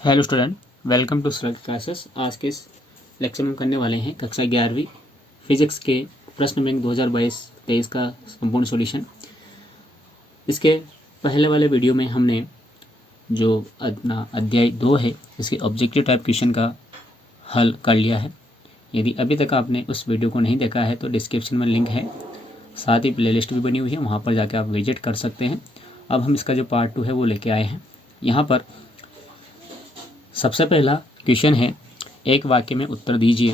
Hello student, welcome to struct classes. आज के इस लेक्चर में करने वाले हैं कक्षा 11वीं फिजिक्स के प्रश्न बैंक 2022-23 का संपूर्ण सॉल्यूशन। इसके पहले वाले वीडियो में हमने जो अपना अध्याय 2 है इसके ऑब्जेक्टिव टाइप क्वेश्चन का हल कर लिया है। यदि अभी तक आपने उस वीडियो को नहीं देखा है तो डिस्क्रिप्शन में लिंक है, साथ ही प्लेलिस्ट भी बनी हुई है, वहाँ पर जाकर आप विजिट कर सकते हैं। अब हम इसका जो पार्ट 2 है वो लेके आए हैं। यहाँ पर सबसे पहला क्वेश्चन है, एक वाक्य में उत्तर दीजिए।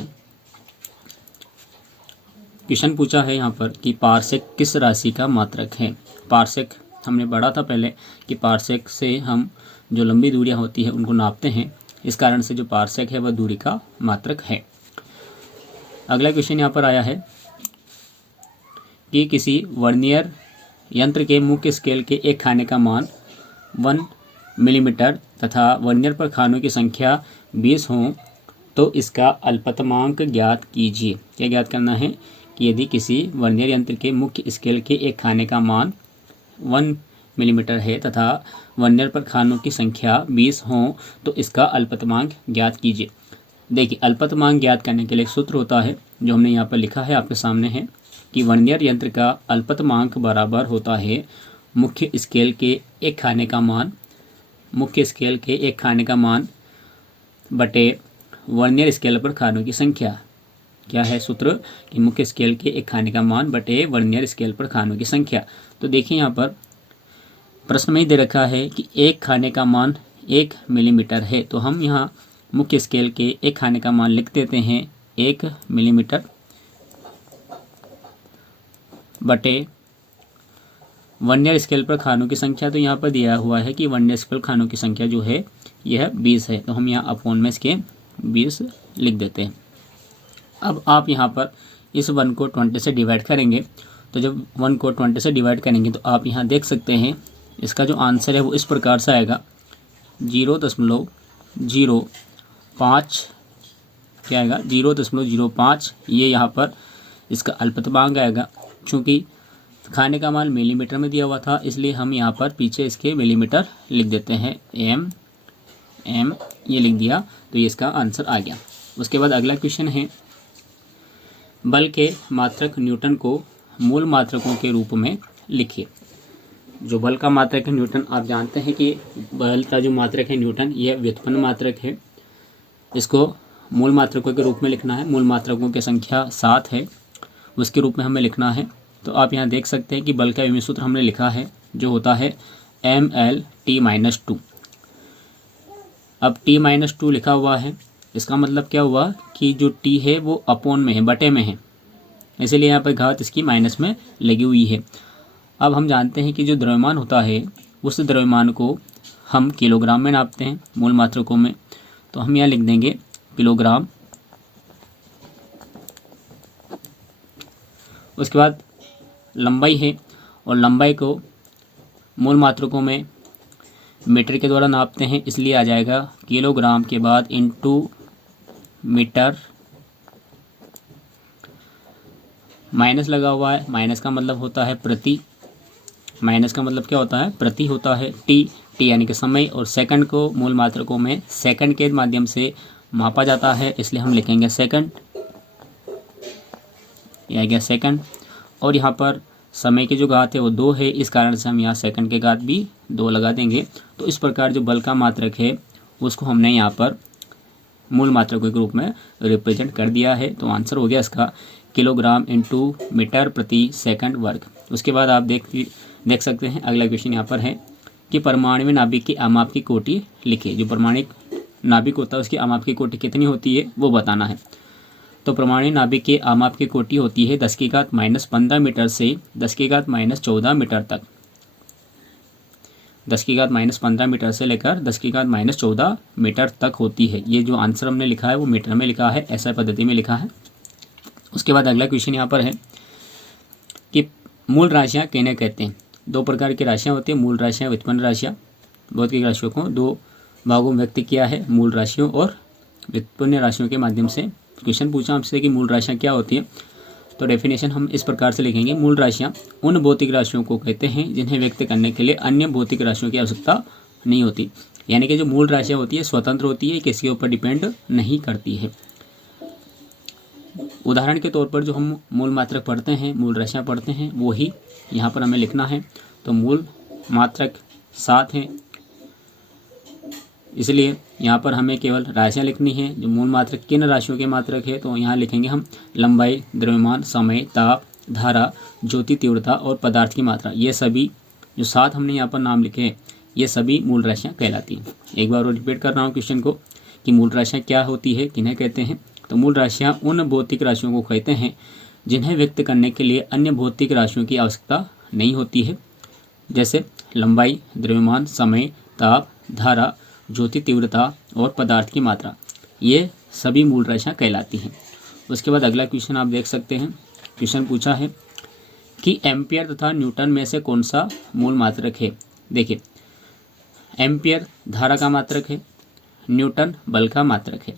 क्वेश्चन पूछा है यहाँ पर कि पारसेक किस राशि का मात्रक है। पारसेक हमने पढ़ा था पहले कि पारसेक से हम जो लंबी दूरियां होती है उनको नापते हैं, इस कारण से जो पारसेक है वह दूरी का मात्रक है। अगला क्वेश्चन यहाँ पर आया है कि किसी वर्नियर यंत्र के मुख्य स्केल के एक खाने का मान 1 मिलीमीटर तथा वर्नियर पर खानों की संख्या 20 हो तो इसका अल्पतमांक ज्ञात कीजिए। क्या ज्ञात करना है कि यदि किसी वर्नियर यंत्र के मुख्य स्केल के एक खाने का मान 1 मिलीमीटर है तथा वर्नियर पर खानों की संख्या 20 हो तो इसका अल्पतमांक ज्ञात कीजिए। देखिए, अल्पतमांक ज्ञात करने के लिए सूत्र होता है जो हमने यहाँ पर लिखा है, आपके सामने है कि वर्नियर यंत्र का अल्पतमांक बराबर होता है मुख्य स्केल के एक खाने का मान, मुख्य स्केल के एक खाने का मान बटे वर्नियर स्केल पर खानों की संख्या। क्या है सूत्र कि मुख्य स्केल के एक खाने का मान बटे वर्नियर स्केल पर खानों की संख्या। तो देखिए यहाँ पर प्रश्न में ही दे रखा है कि एक खाने का मान 1 मिलीमीटर है, तो हम यहाँ मुख्य स्केल के एक खाने का मान लिख देते हैं 1 मिलीमीटर बटे वर्नियर स्केल पर खानों की संख्या। तो यहाँ पर दिया हुआ है कि वर्नियर स्केल खानों की संख्या जो है यह 20 है, तो हम यहाँ अपॉन में इसके 20 लिख देते हैं। अब आप यहाँ पर इस 1 को 20 से डिवाइड करेंगे, तो जब 1 को 20 से डिवाइड करेंगे तो आप यहाँ देख सकते हैं इसका जो आंसर है वो इस प्रकार से आएगा 0.05। क्या आएगा 0.05। ये यहाँ पर इसका अल्पतमांक आएगा। चूँकि खाने का मान मिलीमीटर में दिया हुआ था इसलिए हम यहाँ पर पीछे इसके मिलीमीटर लिख देते हैं, एम ये लिख दिया, तो ये इसका आंसर आ गया। उसके बाद अगला क्वेश्चन है, बल के मात्रक न्यूटन को मूल मात्रकों के रूप में लिखिए। जो बल का मात्रक है न्यूटन, आप जानते हैं कि बल का जो मात्रक है न्यूटन यह व्युत्पन्न मात्रक है। इसको मूल मात्रकों के रूप में लिखना है। मूल मात्रकों की संख्या 7 है, उसके रूप में हमें लिखना है। तो आप यहाँ देख सकते हैं कि बल का विभेद सूत्र हमने लिखा है जो होता है mL_t-2। अब t-2 लिखा हुआ है, इसका मतलब क्या हुआ कि जो t है वो अपॉन में है, बटे में है, इसलिए यहाँ पर घात इसकी माइनस में लगी हुई है। अब हम जानते हैं कि जो द्रव्यमान होता है उस द्रव्यमान को हम किलोग्राम में नापते हैं मूल मात्रकों में, तो हम यहाँ लिख देंगे किलोग्राम। उसके बाद लंबाई है और लंबाई को मूल मात्रकों में मीटर के द्वारा नापते हैं, इसलिए आ जाएगा किलोग्राम के बाद इनटू मीटर। माइनस लगा हुआ है, माइनस का मतलब होता है प्रति। माइनस का मतलब क्या होता है, प्रति होता है। टी यानी कि समय, और सेकंड को मूल मात्रकों में सेकंड के माध्यम से मापा जाता है, इसलिए हम लिखेंगे सेकंड। यह आ गया सेकंड। और यहाँ पर समय की जो घात है वो 2 है, इस कारण से हम यहाँ सेकंड के घात भी 2 लगा देंगे। तो इस प्रकार जो बल का मात्रक है उसको हमने यहाँ पर मूल मात्रकों के रूप में रिप्रेजेंट कर दिया है। तो आंसर हो गया इसका किलोग्राम इंटू मीटर प्रति सेकंड वर्ग। उसके बाद आप देख सकते हैं अगला क्वेश्चन यहाँ पर है कि परमाणु नाभिक की अमाप की कोटि लिखिए। जो परमाणु नाभिक होता है उसकी अमाप की कोटि कितनी होती है वो बताना है। तो परमाणु नाभिक के अमाप की कोटि होती है 10⁻⁻15 मीटर से 10⁻⁻14 मीटर तक। 10⁻⁻15 मीटर से लेकर 10⁻⁻14 मीटर तक होती है। ये जो आंसर हमने लिखा है वो मीटर में लिखा है, ऐसा पद्धति में लिखा है। उसके बाद अगला क्वेश्चन यहाँ पर है कि मूल राशियाँ किन्हें कहते हैं। 2 प्रकार की राशियाँ होती हैं, मूल राशियाँ, व्युत्पन्न राशियाँ। भौतिक राशियों को 2 भागों में व्यक्त किया है, मूल राशियों और व्युत्पन्न राशियों के माध्यम से। क्वेश्चन पूछा हमसे कि मूल राशियाँ क्या होती हैं, तो डेफिनेशन हम इस प्रकार से लिखेंगे, मूल राशियाँ उन भौतिक राशियों को कहते हैं जिन्हें व्यक्त करने के लिए अन्य भौतिक राशियों की आवश्यकता नहीं होती। यानी कि जो मूल राशियाँ होती है स्वतंत्र होती है, किसी के ऊपर डिपेंड नहीं करती है। उदाहरण के तौर पर जो हम मूल मात्रक पढ़ते हैं, मूल राशियाँ पढ़ते हैं, वो ही यहाँ पर हमें लिखना है। तो मूल मात्रक 7 हैं, इसलिए यहाँ पर हमें केवल राशियाँ लिखनी है। जो मूल मात्रक किन राशियों के मात्रक है, तो यहाँ लिखेंगे हम लंबाई, द्रव्यमान, समय, ताप, धारा, ज्योति तीव्रता और पदार्थ की मात्रा। ये सभी जो 7 हमने यहाँ पर नाम लिखे हैं, ये सभी मूल राशियाँ कहलाती हैं। एक बार और रिपीट कर रहा हूँ क्वेश्चन को कि मूल राशियाँ क्या होती है, किन्हें कहते हैं। तो मूल राशियाँ उन भौतिक राशियों को कहते हैं जिन्हें व्यक्त करने के लिए अन्य भौतिक राशियों की आवश्यकता नहीं होती है, जैसे लंबाई, द्रव्यमान, समय, ताप, धारा, ज्योति तीव्रता और पदार्थ की मात्रा। ये सभी मूल राशियाँ कहलाती हैं। उसके बाद अगला क्वेश्चन आप देख सकते हैं। क्वेश्चन पूछा है कि एम्पियर तथा न्यूटन में से कौन सा मूल मात्रक है। देखिए, एम्पियर धारा का मात्रक है, न्यूटन बल का मात्रक है।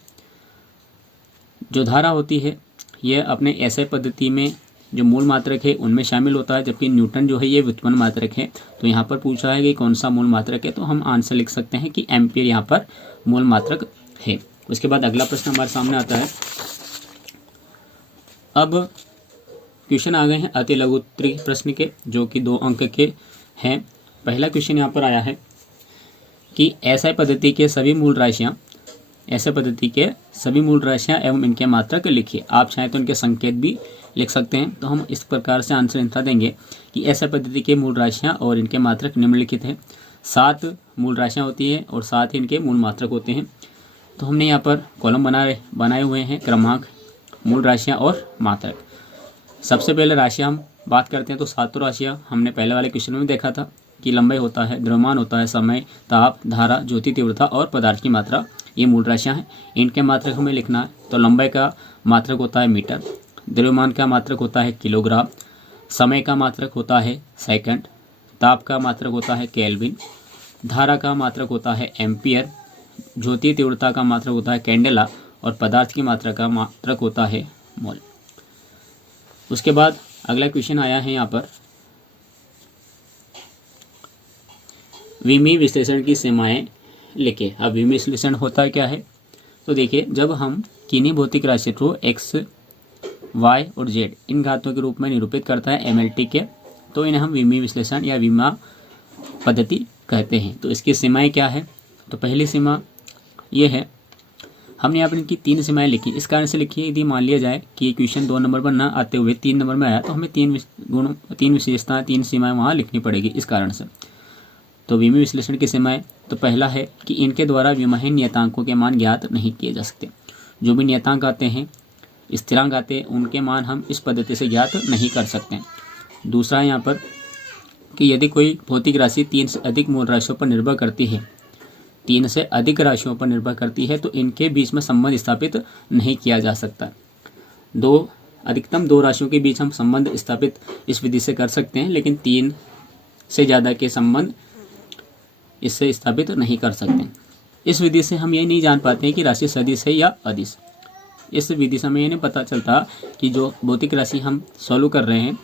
जो धारा होती है ये अपने ऐसे पद्धति में जो मूल मात्रक है उनमें शामिल होता है, जबकि न्यूटन जो है ये व्युत्पन्न मात्रक है। तो यहाँ पर पूछा है कि कौन सा मूल मात्रक है, तो हम आंसर लिख सकते हैं कि एम्पियर यहाँ पर मूल मात्रक है। उसके बाद अगला प्रश्न हमारे सामने आता है। अब क्वेश्चन आ गए हैं अति लघुत्तरी प्रश्न के, जो कि 2 अंक के हैं। पहला क्वेश्चन यहाँ पर आया है कि ऐसा पद्धति के सभी मूल राशियाँ, ऐसे पद्धति के सभी मूल राशियाँ एवं इनके मात्रक लिखिए। आप चाहें तो इनके संकेत भी लिख सकते हैं। तो हम इस प्रकार से आंसर इनका देंगे कि ऐसे पद्धति के मूल राशियाँ और इनके मात्रक निम्नलिखित हैं। 7 मूल राशियाँ होती हैं और 7 इनके मूल मात्रक होते हैं। तो हमने यहाँ पर कॉलम बनाए हुए हैं, क्रमांक, मूल राशियाँ और मात्रक। सबसे पहले राशियाँ हम बात करते हैं तो 7 राशियाँ हमने पहले वाले क्वेश्चन में देखा था कि लंबाई होता है, द्रव्यमान होता है, समय, ताप, धारा, ज्योति तीव्रता और पदार्थ की मात्रा, ये मूल राशियाँ हैं। इनके मात्रक हमें लिखना है। तो लंबाई का मात्रक होता है मीटर, द्रव्यमान का मात्रक होता है किलोग्राम, समय का मात्रक होता है सेकंड, ताप का मात्रक होता है केल्विन, धारा का मात्रक होता है एम्पियर, ज्योति तीव्रता का मात्रक होता है कैंडेला और पदार्थ की मात्रा का मात्रक होता है मोल। उसके बाद अगला क्वेश्चन आया है यहाँ पर, विमीय विश्लेषण की सीमाएं लिखे। अब विमीय विश्लेषण होता क्या है, तो देखिए, जब हम किन्हीं भौतिक राशि को एक्स, वाई और जेड इन घातों के रूप में निरूपित करता है एमएलटी के, तो इन्हें हम विमीय विश्लेषण या विमा पद्धति कहते हैं। तो इसकी सीमाएं क्या है, तो पहली सीमा ये है, हमने यहाँ पर इनकी 3 सीमाएं लिखी। इस कारण से लिखी है, यदि मान लिया जाए कि क्वेश्चन 2 नंबर पर ना आते हुए 3 नंबर में आया, तो हमें 3 विशेषताएं, 3 सीमाएं वहाँ लिखनी पड़ेगी। इस कारण से तो विमीय विश्लेषण की सीमाएं, तो पहला है कि इनके द्वारा विमाहीन नियतांकों के मान ज्ञात नहीं किए जा सकते। जो भी नियतांक आते हैं, स्थिरांक आते हैं, उनके मान हम इस पद्धति से ज्ञात नहीं कर सकते। दूसरा है यहाँ पर कि यदि कोई भौतिक राशि 3 से अधिक मूल राशियों पर निर्भर करती है, 3 से अधिक राशियों पर निर्भर करती है, तो इनके बीच में संबंध स्थापित नहीं किया जा सकता। अधिकतम 2 राशियों के बीच हम संबंध स्थापित इस विधि से कर सकते हैं, लेकिन 3 से ज़्यादा के संबंध इससे स्थापित नहीं कर सकते। इस विधि से हम ये नहीं जान पाते हैं कि राशि सदिश है या अदिश। इस विधि से हमें ये नहीं पता चलता कि जो भौतिक राशि हम सॉल्व कर रहे हैं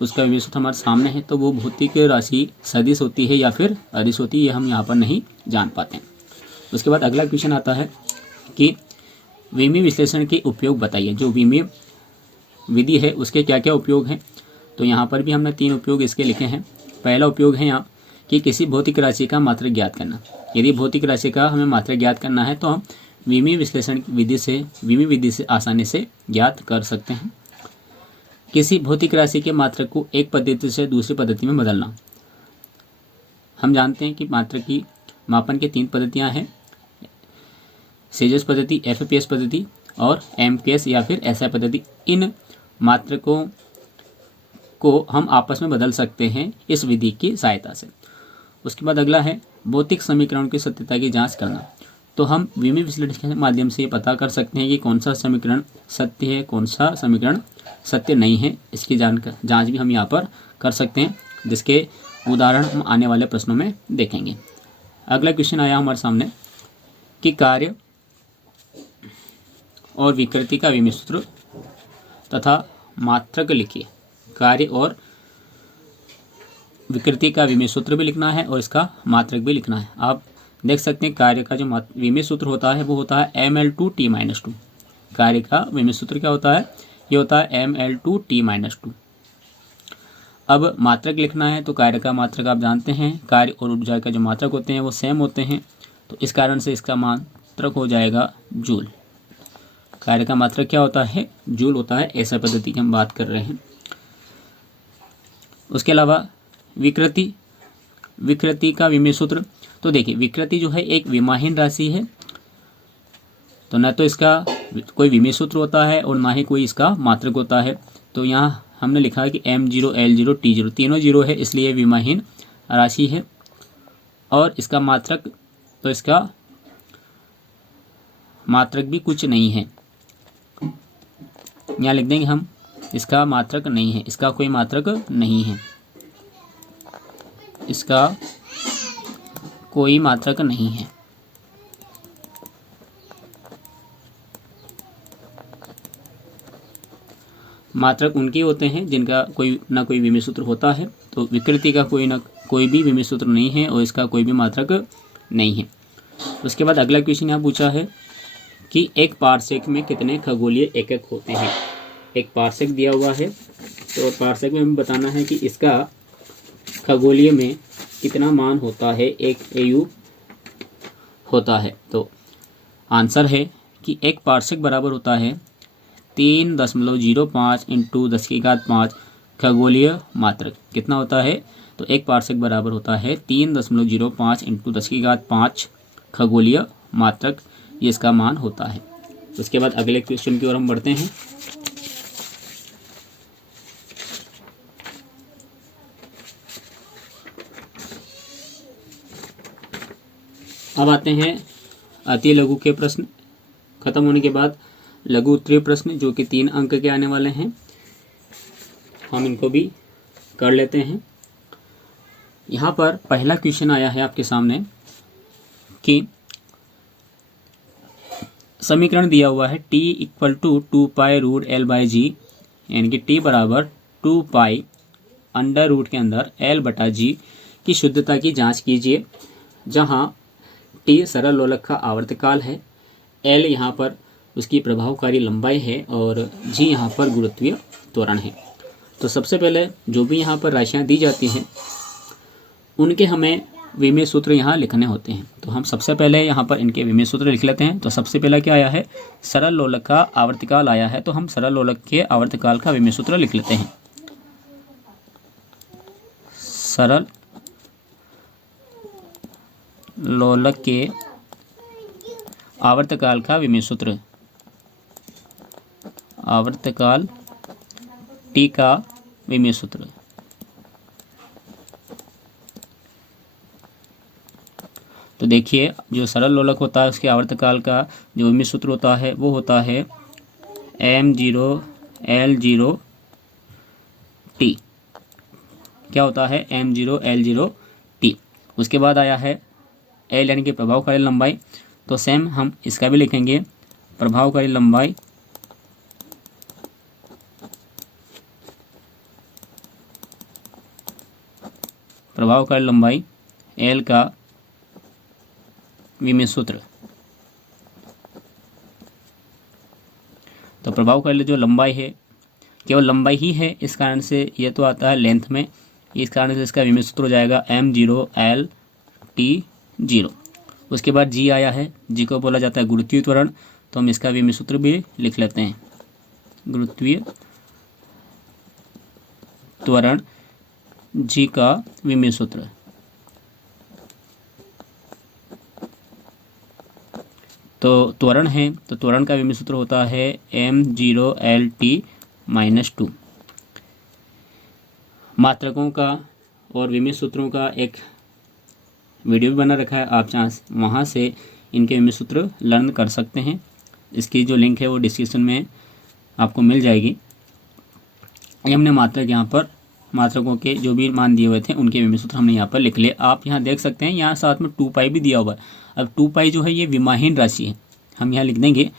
उसका विमीय सूत्र हमारे सामने है, तो वो भौतिक राशि सदिश होती है या फिर अदिश होती है, ये हम यहाँ पर नहीं जान पाते। उसके बाद अगला क्वेश्चन आता है कि विमीय विश्लेषण के उपयोग बताइए। जो विमीय विधि है उसके क्या क्या उपयोग हैं, तो यहाँ पर भी हमने 3 उपयोग इसके लिखे हैं। पहला उपयोग है यहाँ कि किसी भौतिक राशि का मात्रक ज्ञात करना। यदि भौतिक राशि का हमें मात्रक ज्ञात करना है तो हम विमीय विश्लेषण विधि से आसानी से ज्ञात कर सकते हैं। किसी भौतिक राशि के मात्रक को एक पद्धति से दूसरी पद्धति में बदलना। हम जानते हैं कि मात्रक की मापन की 3 पद्धतियां हैं, सेजस पद्धति, एफपीएस पद्धति और एमकेएस या फिर एसआई पद्धति। इन मात्रकों को हम आपस में बदल सकते हैं इस विधि की सहायता से। उसके बाद अगला है भौतिक समीकरण की सत्यता की जांच करना। तो हम विमीय विश्लेषण के माध्यम से पता कर सकते हैं कि कौन सा समीकरण सत्य है, कौन सा समीकरण सत्य नहीं है। इसकी जांच भी हम यहाँ पर कर सकते हैं, जिसके उदाहरण हम आने वाले प्रश्नों में देखेंगे। अगला क्वेश्चन आया हमारे सामने कि कार्य और विकृति का विमीय सूत्र तथा मात्रक लिखिए। कार्य और विकृति का विमीय सूत्र भी लिखना है और इसका मात्रक भी लिखना है। आप देख सकते हैं कार्य का जो विमेय सूत्र होता है वो होता है ml2t-2। कार्य का विमेय सूत्र क्या होता है? ये होता है ml2t-2। अब मात्रक लिखना है तो कार्य का मात्रक आप जानते हैं, कार्य और ऊर्जा का जो मात्रक होते हैं वो सेम होते हैं, तो इस कारण से इसका मात्रक हो जाएगा जूल। कार्य का मात्रक क्या होता है? जूल होता है। ऐसा पद्धति की हम बात कर रहे हैं। उसके अलावा विकृति का विमेय सूत्र, तो देखिए विकृति जो है एक विमाहीन राशि है, तो न तो इसका कोई विमेय सूत्र होता है और ना ही कोई इसका मात्रक होता है। तो यहाँ हमने लिखा है कि m0 l0 t0 तीनों जीरो है, इसलिए विमाहीन राशि है। और इसका मात्रक, तो इसका मात्रक भी कुछ नहीं है, यहाँ लिख देंगे हम, इसका मात्रक नहीं है, इसका कोई मात्रक नहीं है, इसका कोई मात्रक नहीं है। मात्रक उनके होते हैं जिनका कोई ना कोई विमेय सूत्र होता है, तो विकृति का कोई भी विमेय सूत्र नहीं है और इसका कोई भी मात्रक नहीं है। उसके बाद अगला क्वेश्चन यहाँ पूछा है कि एक पारसेक में कितने खगोलीय एकक होते हैं। एक पारसेक दिया हुआ है, तो पारसेक में हमें बताना है कि इसका खगोलीय में कितना मान होता है, एक AU होता है। तो आंसर है कि एक पारसेक बराबर होता है 3.05 इंटू 10⁵ खगोलीय मात्रक। कितना होता है? तो एक पारसेक बराबर होता है 3.05 इंटू 10⁵ खगोलीय मात्रक, ये इसका मान होता है। उसके बाद अगले क्वेश्चन की ओर हम बढ़ते हैं। अब आते हैं अति लघु के प्रश्न। खत्म होने के बाद लघु उत्तरीय प्रश्न जो कि 3 अंक के आने वाले हैं, हम इनको भी कर लेते हैं। यहाँ पर पहला क्वेश्चन आया है आपके सामने कि समीकरण दिया हुआ है t = 2π√L/g, यानी कि t बराबर 2π अंडर रूट के अंदर L/g की शुद्धता की जांच कीजिए, जहां t सरल लोलक का आवर्तकाल है, L यहाँ पर उसकी प्रभावकारी लंबाई है और g यहाँ पर गुरुत्वीय त्वरण है। तो सबसे पहले जो भी यहाँ पर राशियाँ दी जाती हैं उनके हमें विमेय सूत्र यहाँ लिखने होते हैं। तो हम सबसे पहले यहाँ पर इनके विमेय सूत्र लिख लेते हैं। तो सबसे पहला क्या आया है? सरल लोलक का आवर्तकाल आया है, तो हम सरल लोलक के आवर्तकाल का विमेय सूत्र लिख लेते हैं। सरल लोलक के आवर्तकाल का विमेय सूत्र, आवर्तकाल t का विमेय सूत्र। तो देखिए जो सरल लोलक होता है उसके आवर्तकाल का जो विमेय सूत्र होता है वो होता है m0 l0 t। क्या होता है? m0 l0 t। उसके बाद आया है l यानी कि प्रभावकारी लंबाई, तो सेम हम इसका भी लिखेंगे, प्रभावकारी लंबाई L का विमेय सूत्र। तो प्रभावकारी जो लंबाई है केवल लंबाई ही है, इस कारण से ये तो आता है लेंथ में, इस कारण से इसका विमेय सूत्र हो जाएगा m0 l t0। उसके बाद g आया है, g को बोला जाता है गुरुत्वीय त्वरण, तो हम इसका विमेय सूत्र भी लिख लेते हैं, गुरुत्वीय त्वरण g का विमेय सूत्र। तो त्वरण है, तो त्वरण का विमेय सूत्र होता है m0 l t-2। मात्रकों का और विमेय सूत्रों का एक वीडियो भी बना रखा है, आप वहाँ से इनके विमेय सूत्र लर्न कर सकते हैं। इसकी जो लिंक है वो डिस्क्रिप्शन में आपको मिल जाएगी। ये हमने मात्रक यहाँ पर मात्रकों के जो भी मान दिए हुए थे उनके विमेय सूत्र हमने यहाँ पर लिख लिए। आप यहाँ देख सकते हैं, यहाँ साथ में 2π भी दिया हुआ है। अब 2π जो है ये विमाहीन राशि है, हम यहाँ लिख देंगे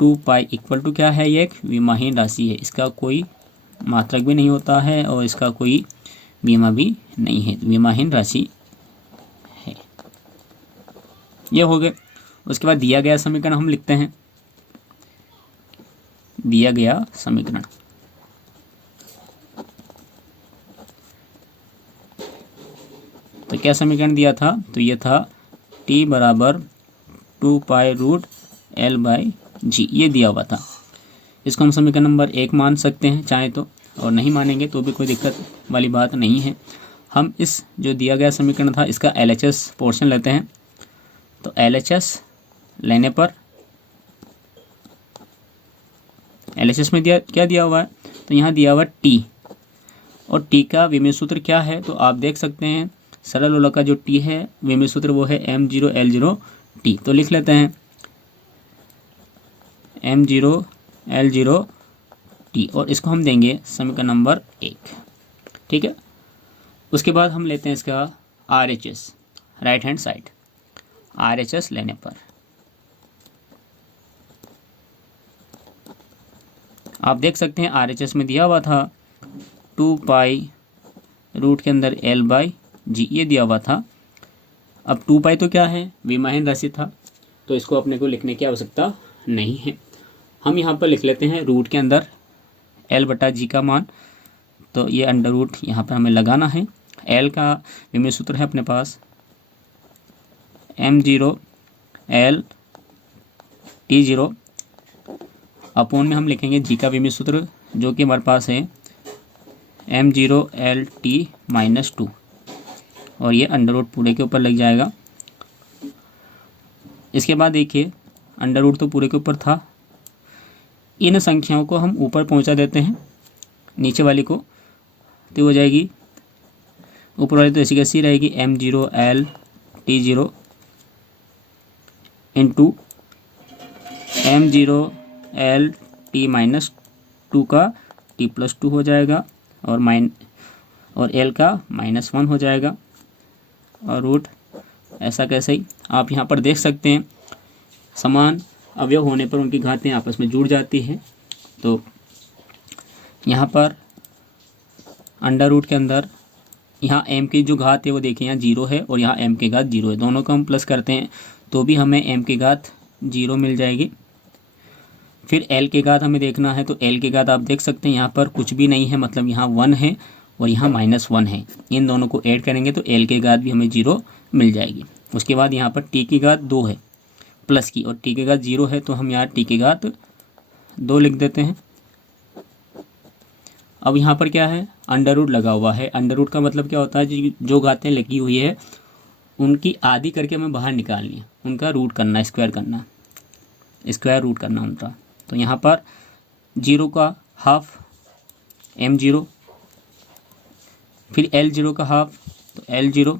2π = क्या है? ये एक विमाहीन राशि है, इसका कोई मात्रक भी नहीं होता है और इसका कोई विमा भी नहीं है, विमाहीन राशि है। ये हो गए। उसके बाद दिया गया समीकरण हम लिखते हैं, दिया गया समीकरण। तो क्या समीकरण दिया था, तो ये था t बराबर 2π√L/g, ये दिया हुआ था। इसको हम समीकरण नंबर 1 मान सकते हैं चाहे तो, और नहीं मानेंगे तो भी कोई दिक्कत वाली बात नहीं है। हम इस जो दिया गया समीकरण था इसका LHS पोर्शन लेते हैं। तो LHS लेने पर LHS में क्या दिया हुआ है, तो यहाँ दिया हुआ t, और t का विमेय सूत्र क्या है, तो आप देख सकते हैं सरल लोला का जो t है विमेय सूत्र वो है m0L0t। तो लिख लेते हैं m0L0t, और इसको हम देंगे समीकरण नंबर 1। ठीक है। उसके बाद हम लेते हैं इसका RHS, right hand side. RHS लेने पर आप देख सकते हैं RHS में दिया हुआ था 2π रूट के अंदर L/g, ये दिया हुआ था। अब 2π तो क्या है, विमाहीन राशि था, तो इसको अपने को लिखने की आवश्यकता नहीं है। हम यहाँ पर लिख लेते हैं रूट के अंदर L/g का मान। तो ये अंडर रूट यहाँ पर हमें लगाना है। L का विमेय सूत्र है अपने पास m0L/t0, अपोन में हम लिखेंगे g का विमेय सूत्र जो कि हमारे पास है m0L/t-2, और ये अंडर रूट पूरे के ऊपर लग जाएगा। इसके बाद देखिए अंडर रूट तो पूरे के ऊपर था, इन संख्याओं को हम ऊपर पहुंचा देते हैं, नीचे वाली को तो हो जाएगी, ऊपर वाली तो ऐसी कैसी रहेगी m0L/t0 इंटू m0L/t-2 का t+2 हो जाएगा, और L का -1 हो जाएगा, और रूट ऐसा कैसे ही आप यहाँ पर देख सकते हैं समान अवयव होने पर उनकी घातें आपस में जुड़ जाती हैं। तो यहाँ पर अंडर रूट के अंदर यहाँ m की जो घात है वो देखिए यहाँ 0 है, और यहाँ m की घात 0 है, दोनों को हम प्लस करते हैं तो भी हमें m की घात 0 मिल जाएगी। फिर L की घात हमें देखना है, तो L की घात आप देख सकते हैं यहाँ पर कुछ भी नहीं है, मतलब यहाँ 1 है और यहाँ -1 है, इन दोनों को ऐड करेंगे तो L की घात भी हमें 0 मिल जाएगी। उसके बाद यहाँ पर t की घात 2 है प्लस की, और t की घात 0 है, तो हम यहाँ t की घात 2 लिख देते हैं। अब यहाँ पर क्या है, अंडर रूट लगा हुआ है। अंडर रूट का मतलब क्या होता है, जो घातें लगी हुई है उनकी आधी करके हमें बाहर निकालनी है, उनका रूट करना, स्क्वायर करना, स्क्वायर रूट करना उनका। तो यहाँ पर 0 का हाफ m0, फिर L0 का हाफ तो L0,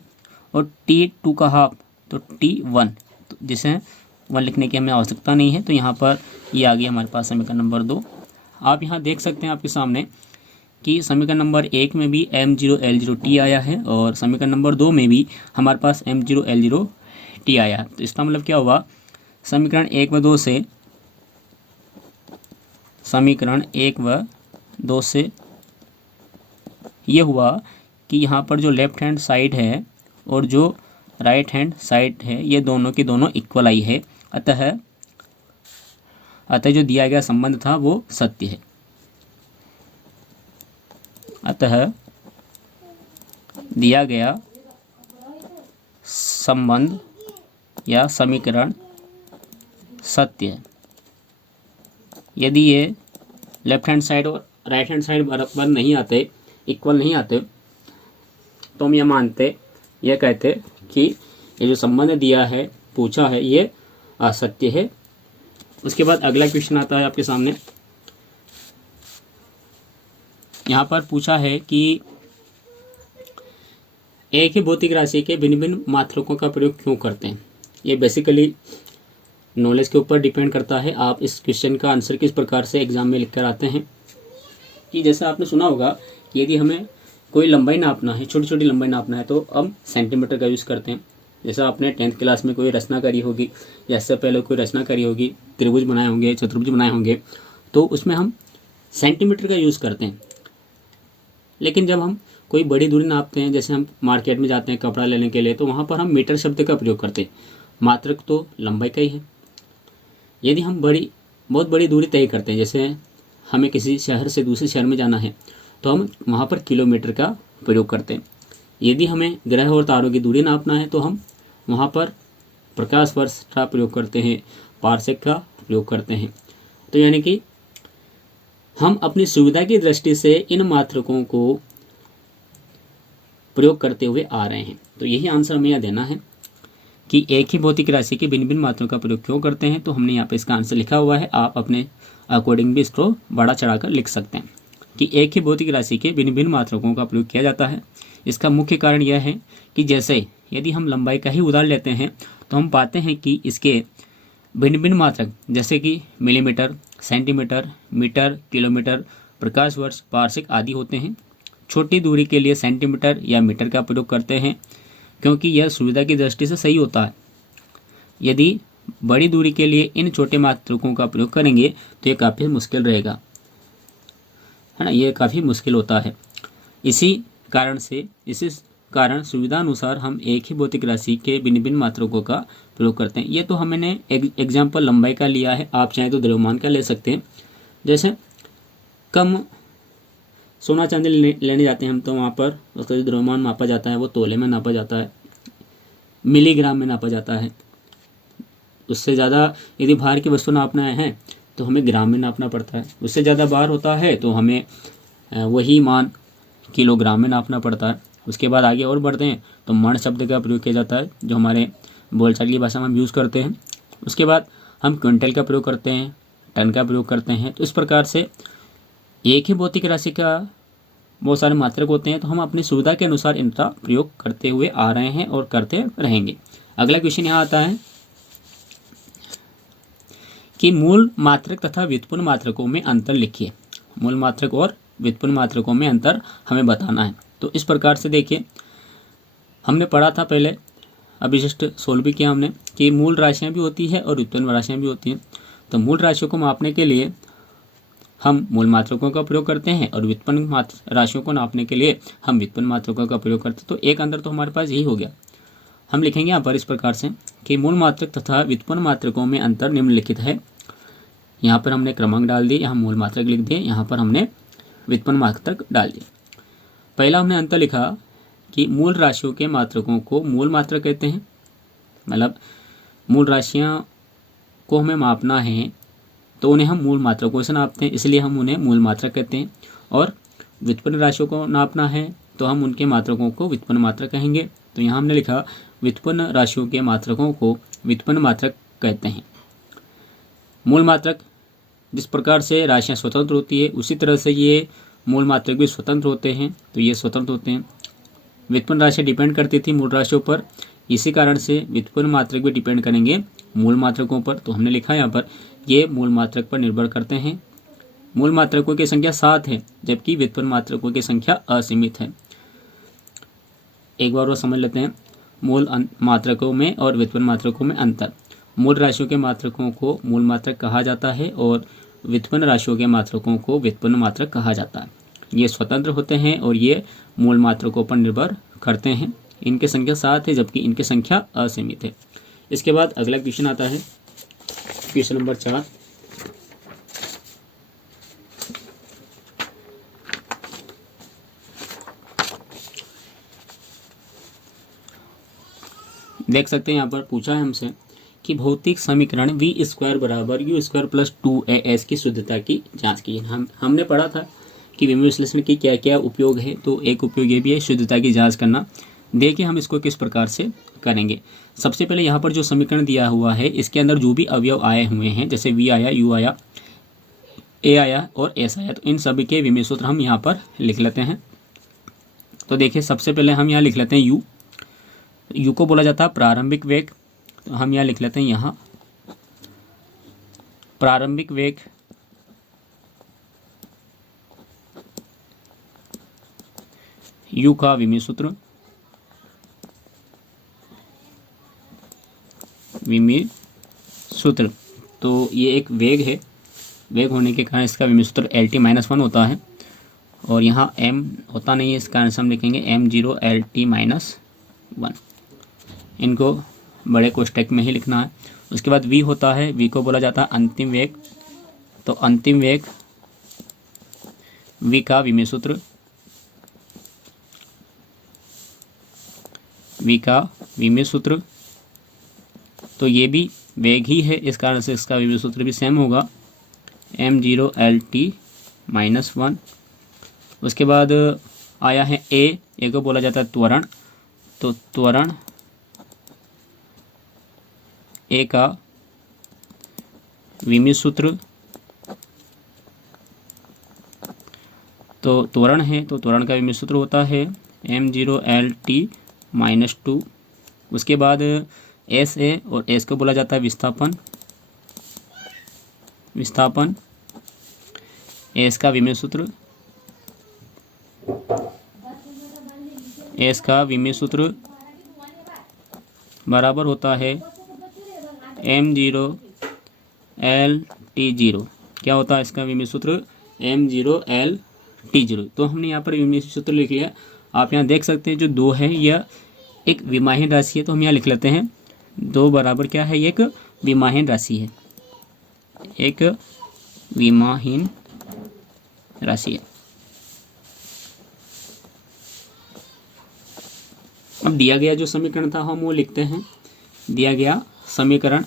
और T2 का हाफ तो T1, तो जिसे 1 लिखने की हमें आवश्यकता नहीं है। तो यहाँ पर ये आ गया हमारे पास समीकरण नंबर 2। आप यहाँ देख सकते हैं आपके सामने कि समीकरण नंबर 1 में भी m0L0t आया है, और समीकरण नंबर 2 में भी हमारे पास m0L0t आया है। तो इसका मतलब क्या हुआ, समीकरण 1 व 2 से, समीकरण 1 व 2 से ये हुआ कि यहाँ पर जो लेफ्ट हैंड साइड है और जो राइट हैंड साइड है ये दोनों की दोनों इक्वल आई है, अतः जो दिया गया संबंध था वो सत्य है। अतः दिया गया संबंध या समीकरण सत्य है। यदि ये लेफ्ट हैंड साइड और राइट हैंड साइड बराबर नहीं आते, इक्वल नहीं आते, तो हम यह कहते कि ये जो संबंध दिया है, पूछा है, ये असत्य है। उसके बाद अगला क्वेश्चन आता है आपके सामने। यहाँ पर पूछा है कि एक ही भौतिक राशि के भिन्न भिन्न मात्रकों का प्रयोग क्यों करते हैं। ये बेसिकली नॉलेज के ऊपर डिपेंड करता है, आप इस क्वेश्चन का आंसर किस प्रकार से एग्जाम में लिख कर आते हैं। कि जैसा आपने सुना होगा, यदि हमें कोई लंबाई नापना है, छोटी छोटी लंबाई नापना है, तो हम सेंटीमीटर का यूज़ करते हैं। जैसा आपने 10th क्लास में कोई रचना करी होगी, या इससे पहले कोई रचना करी होगी, त्रिभुज बनाए होंगे, चतुर्भुज बनाए होंगे, तो उसमें हम सेंटीमीटर का यूज़ करते हैं। लेकिन जब हम कोई बड़ी दूरी नापते हैं, जैसे हम मार्केट में जाते हैं कपड़ा लेने के लिए, तो वहाँ पर हम मीटर शब्द का प्रयोग करते हैं। मात्रक तो लंबाई का ही है। यदि हम बहुत बड़ी दूरी तय करते हैं, जैसे हमें किसी शहर से दूसरे शहर में जाना है, तो हम वहाँ पर किलोमीटर का प्रयोग करते हैं। यदि हमें ग्रह और तारों की दूरी नापना है तो हम वहाँ पर प्रकाश वर्ष का प्रयोग करते हैं, पारसेक का प्रयोग करते हैं। तो यानी कि हम अपनी सुविधा की दृष्टि से इन मात्रकों को प्रयोग करते हुए आ रहे हैं। तो यही आंसर हमें यह देना है कि एक ही भौतिक राशि की भिन्न भिन्न मात्राओं का प्रयोग क्यों करते हैं। तो हमने यहाँ पे इसका आंसर लिखा हुआ है, आप अपने अकॉर्डिंग भी इसको बढ़ा चढ़ाकर लिख सकते हैं कि एक ही भौतिक राशि के भिन्न भिन्न मात्रकों का प्रयोग किया जाता है। इसका मुख्य कारण यह है कि जैसे यदि हम लंबाई का ही उदाहरण लेते हैं तो हम पाते हैं कि इसके भिन्न भिन्न मात्रक जैसे कि मिलीमीटर, सेंटीमीटर, मीटर, किलोमीटर, प्रकाश वर्ष, पारसेक आदि होते हैं। छोटी दूरी के लिए सेंटीमीटर या मीटर का प्रयोग करते हैं क्योंकि यह सुविधा की दृष्टि से सही होता है। यदि बड़ी दूरी के लिए इन छोटे मात्रकों का प्रयोग करेंगे तो ये काफ़ी मुश्किल रहेगा, है ना, ये काफ़ी मुश्किल होता है। इसी कारण सुविधा अनुसार हम एक ही भौतिक राशि के भिन्न भिन्न मात्रकों का प्रयोग करते हैं। ये तो हमने एग्जाम्पल लंबाई का लिया है, आप चाहें तो द्रव्यमान का ले सकते हैं। जैसे कम सोना चांदी लेने जाते हैं हम, तो वहाँ पर उसका जो द्रव्यमान मापा जाता है वो तोले में नापा जाता है, मिलीग्राम में नापा जाता है। उससे ज़्यादा यदि भार की वस्तु नापना है तो हमें ग्राम में नापना पड़ता है। उससे ज़्यादा भार होता है तो हमें वही मान किलोग्राम में नापना पड़ता है। उसके बाद आगे और बढ़ते हैं तो मण शब्द का प्रयोग किया जाता है, जो हमारे बोलचाल की भाषा में हम यूज़ करते हैं। उसके बाद हम क्विंटल का प्रयोग करते हैं, टन का प्रयोग करते हैं। तो इस प्रकार से एक ही भौतिक राशि का बहुत सारे मात्रक होते हैं, तो हम अपनी सुविधा के अनुसार इनका प्रयोग करते हुए आ रहे हैं और करते रहेंगे। अगला क्वेश्चन यहाँ आता है कि मूल मात्रक तथा व्युत्पन्न मात्रकों में अंतर लिखिए। मूल मात्रक और व्युत्पन्न मात्रकों में अंतर हमें बताना है। तो इस प्रकार से देखिए, हमने पढ़ा था पहले, अभी जस्ट सोल्व भी किया हमने कि मूल राशियां भी होती है और व्युत्पन्न राशियां भी होती हैं। तो मूल राशियों को मापने के लिए हम मूल मात्रकों का प्रयोग करते हैं और व्युत्पन्न राशियों को नापने के लिए हम व्युत्पन्न मात्रकों का प्रयोग करते हैं। तो एक अंतर तो हमारे पास यही हो गया। हम लिखेंगे यहाँ पर इस प्रकार से कि मूल मात्रक तथा व्युत्पन्न मात्रकों में अंतर निम्नलिखित है। यहाँ पर हमने क्रमांक डाल दिए, यहाँ मूल मात्रक लिख दिए, यहाँ पर हमने व्युत्पन्न मात्रक डाल दिए। पहला हमने अंतर लिखा कि मूल राशियों के मात्रकों को मूल मात्रक कहते हैं, मतलब मूल राशियां को हमें मापना है तो उन्हें हम मूल मात्रकों से नापते हैं, इसलिए हम उन्हें मूल मात्रक कहते हैं। और व्युत्पन्न राशियों को नापना है तो हम उनके मात्रकों को व्युत्पन्न मात्रक कहेंगे। तो यहाँ हमने लिखा व्युत्पन्न राशियों के मात्रकों को व्युत्पन्न मात्रक कहते हैं। मूल मात्रक जिस प्रकार से राशियाँ स्वतंत्र होती है उसी तरह से ये मूल मात्रक भी स्वतंत्र होते हैं, तो ये स्वतंत्र होते हैं। व्युत्पन्न राशियाँ डिपेंड करती थी मूल राशियों पर, इसी कारण से व्युत्पन्न मात्रक भी डिपेंड करेंगे मूल मात्रकों पर। तो हमने लिखा यहाँ पर ये मूल मात्रक पर निर्भर करते हैं। मूल मात्रकों की संख्या 7 है जबकि व्युत्पन्न मात्रकों की संख्या असीमित है। एक बार वो समझ लेते हैं मूल मात्रकों में और व्युत्पन्न मात्रकों में अंतर। मूल राशियों के मात्रकों को मूल मात्रक कहा जाता है और व्युत्पन्न राशियों के मात्रकों को व्युत्पन्न मात्रक कहा जाता है। ये स्वतंत्र होते हैं और ये मूल मात्रकों पर निर्भर करते हैं। इनकी संख्या 7 है जबकि इनकी संख्या असीमित है। इसके बाद अगला क्वेश्चन आता है, क्वेश्चन नंबर 4। देख सकते हैं यहाँ पर पूछा है हमसे कि भौतिक समीकरण v² बराबर u² प्लस 2as की शुद्धता की जांच की। हमने पढ़ा था कि विमीय विश्लेषण की क्या क्या उपयोग है, तो एक उपयोग ये भी है शुद्धता की जांच करना। देखिए हम इसको किस प्रकार से करेंगे। सबसे पहले यहाँ पर जो समीकरण दिया हुआ है इसके अंदर जो भी अवयव आए हुए हैं, जैसे v आया, u आया, a आया और s आया, तो इन सभी के विमीय सूत्र हम यहाँ पर लिख लेते हैं। तो देखिए सबसे पहले हम यहाँ लिख लेते हैं u को बोला जाता है प्रारंभिक वेग, तो हम यहाँ लिख लेते हैं यहाँ प्रारंभिक वेग u का विमीय सूत्र। तो ये एक वेग है, वेग होने के कारण इसका विमीय सूत्र LT-1 होता है और यहाँ m होता नहीं है, इस कारण से हम लिखेंगे m0 LT-1। इनको बड़े कोष्ठक में ही लिखना है। उसके बाद v होता है, v को बोला जाता है अंतिम वेग। तो अंतिम वेग v का विमीय सूत्र, v का विमीय सूत्र, तो ये भी वेग ही है, इस कारण से इसका विमीय सूत्र भी सेम होगा, m0L_t-1। उसके बाद आया है a को बोला जाता है त्वरण। तो त्वरण a का विमीय सूत्र, तो त्वरण है तो त्वरण का विमीय सूत्र होता है m0L_t-2। उसके बाद s है और s को बोला जाता है विस्थापन। विस्थापन s का विमीय सूत्र, s का विमीय सूत्र बराबर होता है m0L_t0। क्या होता है इसका विमीय सूत्र, m0L_t0। तो हमने यहाँ पर विमीय सूत्र लिख लिया। आप यहाँ देख सकते हैं जो 2 है यह एक विमाहीन राशि है, तो हम यहाँ लिख लेते हैं 2 बराबर क्या है, एक विमाहीन राशि है, एक विमाहीन राशि है। अब दिया गया जो समीकरण था हम वो लिखते हैं। दिया गया समीकरण,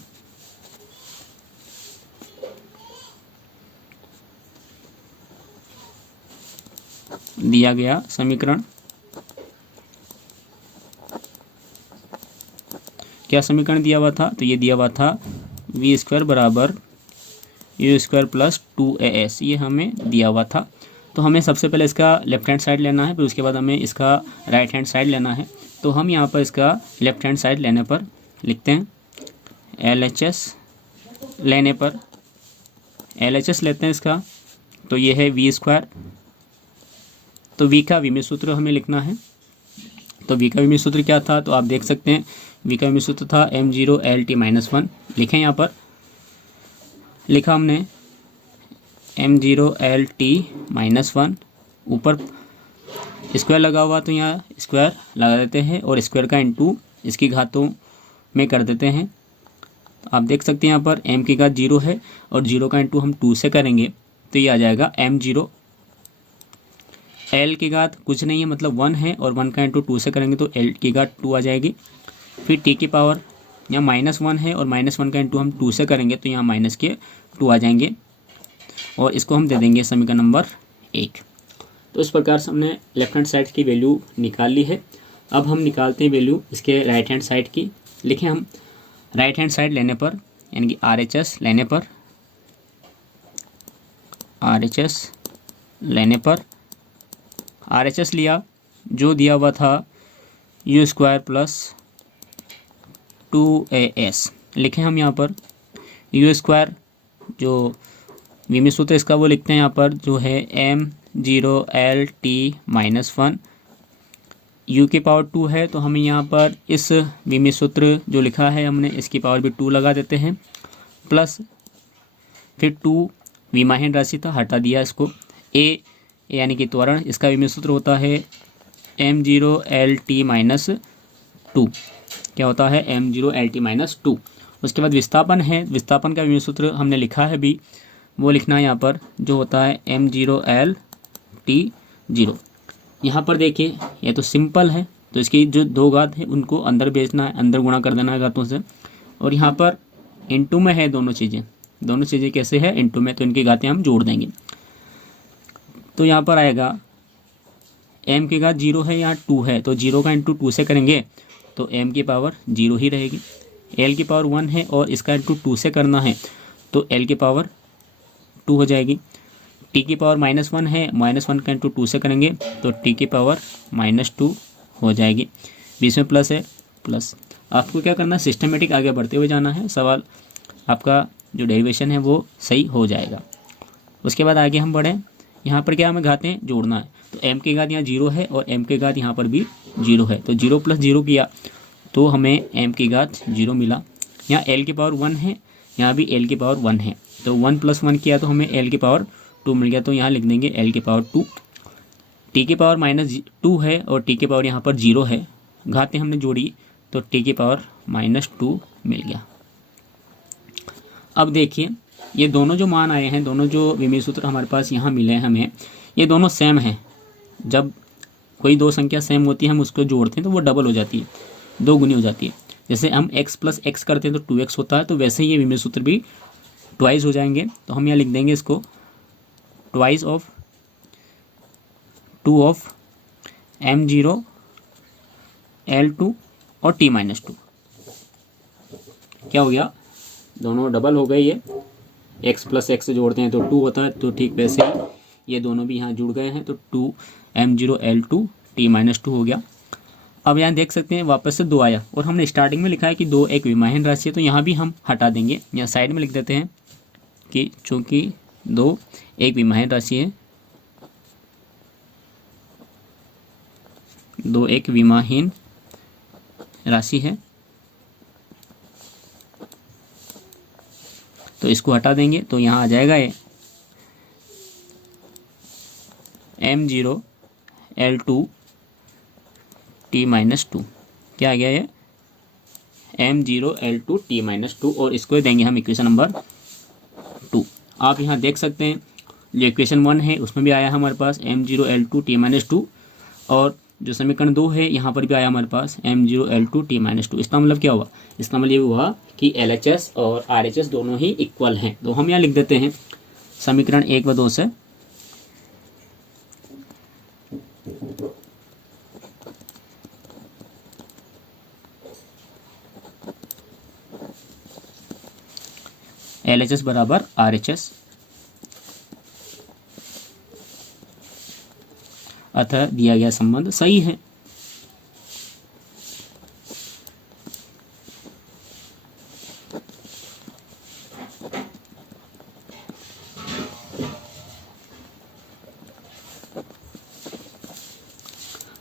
दिया गया समीकरण, क्या समीकरण दिया हुआ था, तो ये दिया हुआ था v² बराबर u² प्लस 2as, ये हमें दिया हुआ था। तो हमें सबसे पहले इसका लेफ्ट हैंड साइड लेना है, फिर उसके बाद हमें इसका राइट हैंड साइड लेना है। तो हम यहाँ पर इसका लेफ्ट हैंड साइड लेने पर लिखते हैं LHS, लेने पर LHS लेते हैं इसका, तो ये है v²। तो v का विमीय सूत्र हमें लिखना है। तो v का विमीय सूत्र क्या था, तो आप देख सकते हैं v का विमीय सूत्र था m0L_t-1। लिखें, यहाँ पर लिखा हमने m0L_t-1, ऊपर स्क्वायर लगा हुआ तो यहाँ स्क्वायर लगा देते हैं और स्क्वायर का इनटू इसकी घातों में कर देते हैं। तो आप देख सकते हैं यहाँ पर m की घात 0 है और 0 का इनटू हम 2 से करेंगे तो ये आ जाएगा m0। l की घात कुछ नहीं है, मतलब 1 है, और 1 का इनटू 2 से करेंगे तो l की घात 2 आ जाएगी। फिर t की पावर यहाँ -1 है और -1 का इनटू हम 2 से करेंगे तो यहाँ माइनस के 2 आ जाएंगे, और इसको हम दे देंगे समीकरण नंबर 1। तो इस प्रकार से हमने लेफ्ट हैंड साइड की वैल्यू निकाल ली है। अब हम निकालते हैं वैल्यू इसके राइट हैंड साइड की। लिखें हम राइट हैंड साइड लेने पर, यानी कि RHS लेने पर, RHS लेने पर, RHS लिया जो दिया हुआ था u² प्लस 2as। लिखें हम यहाँ पर u² जो विमीय सूत्र इसका वो लिखते हैं यहाँ पर, जो है m0L_t-1। u की पावर 2 है तो हमें यहाँ पर इस विमीय सूत्र जो लिखा है हमने इसकी पावर भी 2 लगा देते हैं, प्लस फिर 2 विमाहीन राशि था, हटा दिया इसको। a यानी कि त्वरण, इसका विमीय सूत्र होता है m0L_t-2। क्या होता है, m0L_t-2। उसके बाद विस्थापन है, विस्थापन का विमीय सूत्र हमने लिखा है भी, वो लिखना है यहाँ पर, जो होता है m0L_t0। यहाँ पर देखिए ये तो सिंपल है, तो इसकी जो 2 घात है उनको अंदर भेजना है, अंदर गुणा कर देना है घातों से, और यहाँ पर इनटू में है दोनों चीज़ें कैसे है, इनटू में, तो इनकी घातें हम जोड़ देंगे। तो यहाँ पर आएगा m की घात 0 है, यहाँ 2 है, तो 0 का इनटू 2 से करेंगे तो m की पावर 0 ही रहेगी। l की पावर 1 है और इसका इनटू 2 से करना है तो l की पावर 2 हो जाएगी। t की पावर -1 है, -1 का इनटू 2 से करेंगे तो t की पावर -2 हो जाएगी। बीच में प्लस है, प्लस। आपको क्या करना है, सिस्टमेटिक आगे बढ़ते हुए जाना है, सवाल आपका जो डेरिवेशन है वो सही हो जाएगा। उसके बाद आगे हम बढ़ें, यहाँ पर क्या हमें घातें जोड़ना है। तो m की घात यहाँ 0 है और m की घात यहाँ पर भी 0 है, तो 0 + 0 किया तो हमें m की घात 0 मिला। यहाँ l की पावर 1 है, यहाँ भी l की पावर 1 है, तो 1 + 1 किया तो हमें l की पावर 2 मिल गया, तो यहाँ लिख देंगे l की पावर 2। t की पावर -2 है और t की पावर यहाँ पर 0 है, घातें हमने जोड़ी तो टी की पावर -2 मिल गया। अब देखिए ये दोनों जो मान आए हैं, दोनों जो विमेय सूत्र हमारे पास यहाँ मिले हैं हमें, ये दोनों सेम हैं। जब कोई दो संख्या सेम होती है हम उसको जोड़ते हैं तो वो डबल हो जाती है, दो गुनी हो जाती है। जैसे हम x + x करते हैं तो 2x होता है, तो वैसे ही ये विमेय सूत्र भी ट्वाइस हो जाएंगे। तो हम यहाँ लिख देंगे इसको twice of 2 of m0 L2 और t-2। क्या हो गया, दोनों डबल हो गए। ये x + x जोड़ते हैं तो 2 होता है, तो ठीक वैसे ही ये दोनों भी यहाँ जुड़ गए हैं, तो 2m0 L2 t-2 हो गया। अब यहाँ देख सकते हैं वापस से 2 आया, और हमने स्टार्टिंग में लिखा है कि 2 एक विमाहीन राशि है, तो यहाँ भी हम हटा देंगे। यहाँ साइड में लिख देते हैं कि चूँकि 2 एक विमाहीन राशि है, 2 एक विमाहीन राशि है, तो इसको हटा देंगे। तो यहाँ आ जाएगा ये m0 L2 t-2। क्या आ गया ये m0 L2 t-2, और इसको देंगे हम इक्वेशन नंबर 2। आप यहाँ देख सकते हैं जो इक्वेशन 1 है उसमें भी आया हमारे पास m0 L2 t-2, और जो समीकरण 2 है यहाँ पर भी आया हमारे पास m0 L2 t-2। इसका मतलब क्या हुआ, इसका मतलब ये हुआ कि LHS और RHS दोनों ही इक्वल हैं। तो हम यहाँ लिख देते हैं समीकरण 1 व 2 से LHS बराबर RHS, अतः दिया गया संबंध सही है।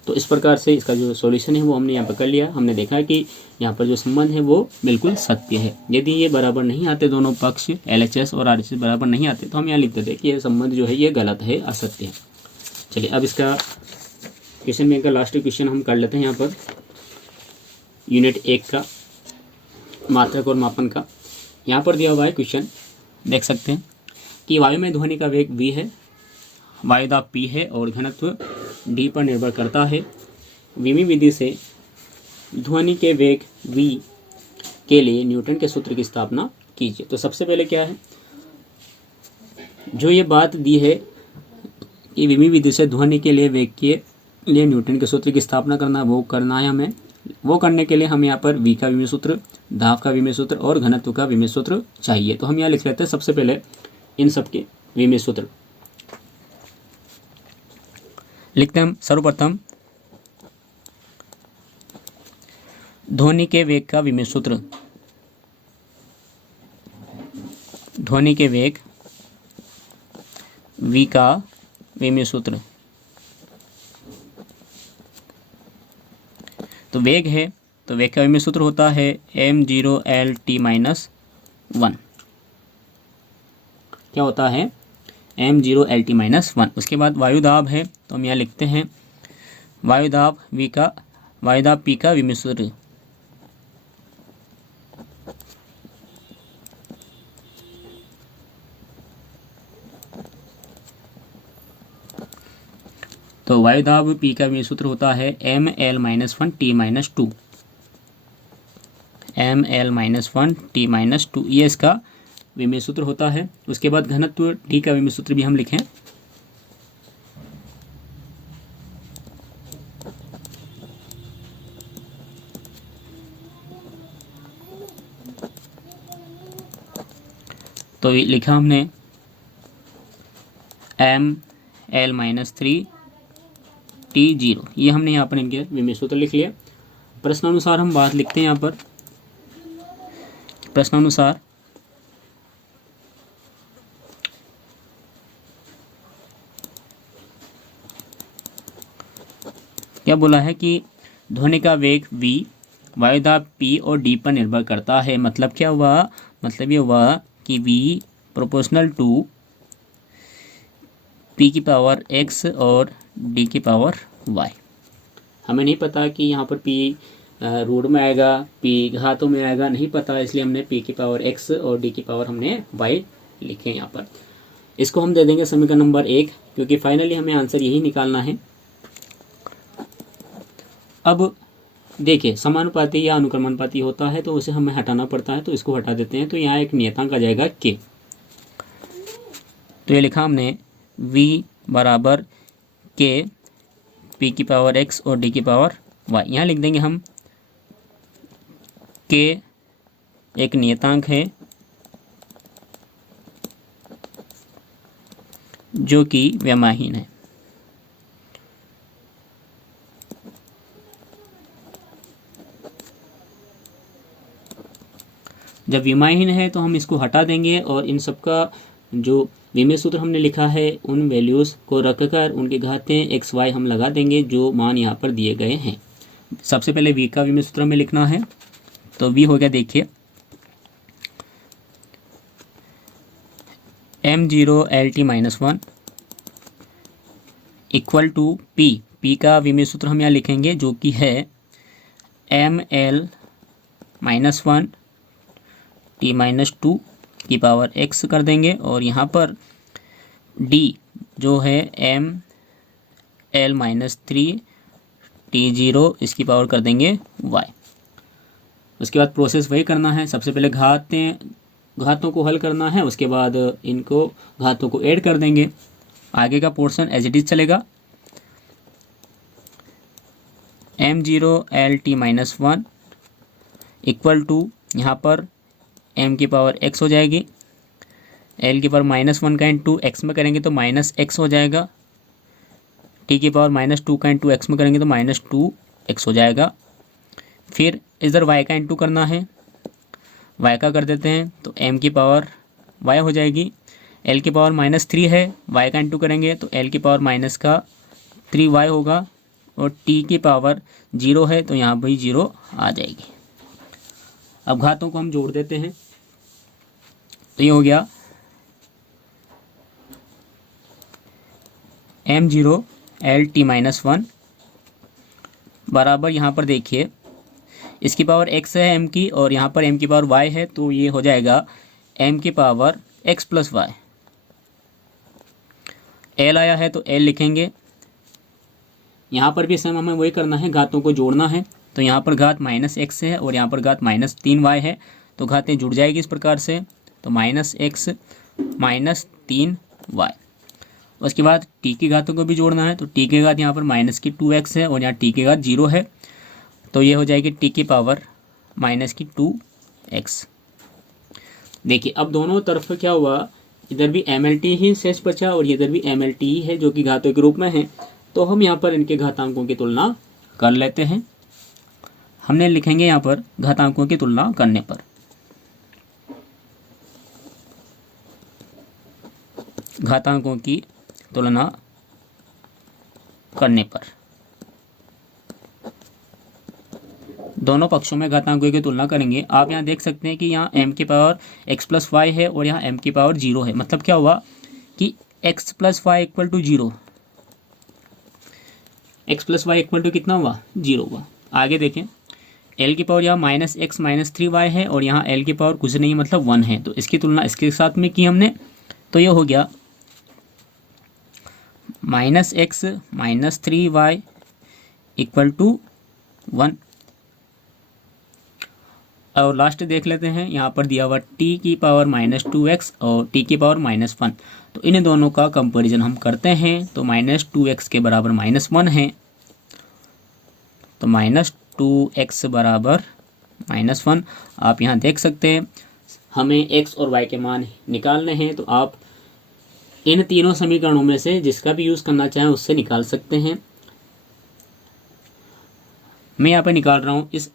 तो इस प्रकार से इसका जो सॉल्यूशन है वो हमने यहाँ पर कर लिया। हमने देखा कि यहाँ पर जो संबंध है वो बिल्कुल सत्य है। यदि ये बराबर नहीं आते, दोनों पक्ष LHS और RHS बराबर नहीं आते, तो हम यहाँ लिख देते कि ये संबंध जो है ये गलत है, असत्य है। चलिए अब इसका क्वेश्चन में का लास्ट क्वेश्चन हम कर लेते हैं। यहाँ पर यूनिट 1 का मात्रक और मापन का यहाँ पर दिया हुआ है क्वेश्चन, देख सकते हैं कि वायु में ध्वनि का वेग v है, वायुदाब p है और घनत्व d पर निर्भर करता है। विमीय विधि से ध्वनि के वेग v के लिए न्यूटन के सूत्र की स्थापना कीजिए। तो सबसे पहले क्या है, जो ये बात दी है कि विमीय विधि से ध्वनि के लिए वेग के लिए न्यूटन के सूत्र की स्थापना करना, वो करना है हमें। वो करने के लिए हम यहाँ पर v का विमीय सूत्र, दाब का विमीय सूत्र और घनत्व का विमीय सूत्र चाहिए। तो हम यहाँ लिख लेते हैं सबसे पहले इन सब के विमीय सूत्र। लिखते हैं हम सर्वप्रथम ध्वनि के वेग का विमीय सूत्र। ध्वनि के वेग v का विमीय सूत्र, तो वेग है तो वेग का विमीय सूत्र होता है m0 L t-1। क्या होता है, m0 L t-1। उसके बाद वायुदाब है, तो हम यहाँ लिखते हैं वायुदाब p का विमीय सूत्र। तो वायुदाब p का विमीय सूत्र होता है ml-1 t-2। ml-1 t-2 ये इसका विमीय सूत्र होता है। उसके बाद घनत्व d का विमीय सूत्र भी हम लिखें। तो लिखा हमने ml-3 t0। ये हमने यहाँ पर इनके विमीय सूत्र लिख लिया। प्रश्नानुसार हम बात लिखते हैं यहाँ पर। प्रश्नानुसार क्या बोला है कि ध्वनि का वेग v वायुदाब p और d पर निर्भर करता है। मतलब क्या हुआ, मतलब ये हुआ कि v प्रोपोर्शनल टू p की पावर x और d की पावर y। हमें नहीं पता कि यहाँ पर p रूट में आएगा, पी घातों में आएगा, नहीं पता, इसलिए हमने पी की पावर एक्स और डी की पावर हमने वाई लिखे यहाँ पर। इसको हम दे देंगे समीकरण नंबर 1, क्योंकि फाइनली हमें आंसर यही निकालना है। अब देखिए, समानुपाती या अनुक्रमानुपाती होता है तो उसे हमें हटाना पड़ता है, तो इसको हटा देते हैं। तो यहाँ एक नियतांक आ जाएगा के। तो ये लिखा हमने v बराबर के पी की पावर एक्स और डी की पावर वाई। यहाँ लिख देंगे हम के एक नियतांक है जो कि व्यमाहीन है। जब विमाहीन है तो हम इसको हटा देंगे और इन सब का जो विमेय सूत्र हमने लिखा है उन वैल्यूज़ को रखकर उनकी घातें एक्स वाई हम लगा देंगे जो मान यहाँ पर दिए गए हैं। सबसे पहले v का विमेय सूत्र हमें लिखना है। तो v हो गया, देखिए m0 LT - 1 equal to p का विमेय सूत्र हम यहाँ लिखेंगे जो कि है ml - 1 t - 2 की पावर x कर देंगे, और यहाँ पर d जो है ml - 3 t0 इसकी पावर कर देंगे y। उसके बाद प्रोसेस वही करना है, सबसे पहले घातों को हल करना है, उसके बाद इनको घातों को ऐड कर देंगे। आगे का पोर्शन एज इट इज चलेगा। m0 LT - 1 इक्वल टू यहाँ पर m की पावर x हो जाएगी, l की पावर -1 का इंटू x में करेंगे तो -x हो जाएगा, t की पावर -2 का इंटू x में करेंगे तो -2x हो जाएगा। फिर इधर y का इंटू करना है, y का कर देते हैं तो m की पावर y हो जाएगी, l की पावर -3 है, y का इंटू करेंगे तो l की पावर -3y होगा, और t की पावर 0 है तो यहाँ भी 0 आ जाएगी। अब घातों को हम जोड़ देते हैं, तो ये हो गया m0 LT - 1 बराबर, यहाँ पर देखिए इसकी पावर x है m की और यहाँ पर m की पावर y है, तो ये हो जाएगा m की power x plus y। l आया है तो l लिखेंगे। यहाँ पर भी सेम हमें वही करना है, घातों को जोड़ना है। तो यहाँ पर घात -x है और यहाँ पर घात -3y है, तो घातें जुड़ जाएगी इस प्रकार से। तो -x -3y। उसके बाद t की घातों को भी जोड़ना है, तो t की घात यहाँ पर -2x है और यहाँ t की घात 0 है, तो ये हो जाएगी t की पावर -2x। देखिए अब दोनों तरफ क्या हुआ, इधर भी MLT ही शेष बचा और इधर भी MLT ही है जो कि घातों के रूप में है। तो हम यहाँ पर इनके घातांकों की तुलना कर लेते हैं। हमने लिखेंगे यहाँ पर घातांकों की तुलना करने पर, घातांकों की तुलना करने पर दोनों पक्षों में घातांकों की तुलना करेंगे। आप यहाँ देख सकते हैं कि यहाँ m की पावर x प्लस वाई है और यहाँ m की पावर 0 है। मतलब क्या हुआ कि x plus y equal to 0, x plus y equal to कितना हुआ, 0 हुआ। आगे देखें, l की पावर यहाँ -x -3y है और यहाँ l की पावर कुछ नहीं है, मतलब 1 है। तो इसकी तुलना इसके साथ में की हमने, तो ये हो गया -x -3y इक्वल टू 1। और लास्ट देख लेते हैं, यहाँ पर दिया हुआ t की पावर -2x और t की पावर -1। तो इन दोनों का कंपैरिजन हम करते हैं, तो -2x के बराबर -1 है, तो -2x बराबर -1। आप यहाँ देख सकते हैं हमें x और y के मान निकालने हैं, तो आप इन तीनों समीकरणों में से जिसका भी यूज़ करना चाहें उससे निकाल सकते हैं। मैं यहाँ पर निकाल रहा हूँ इस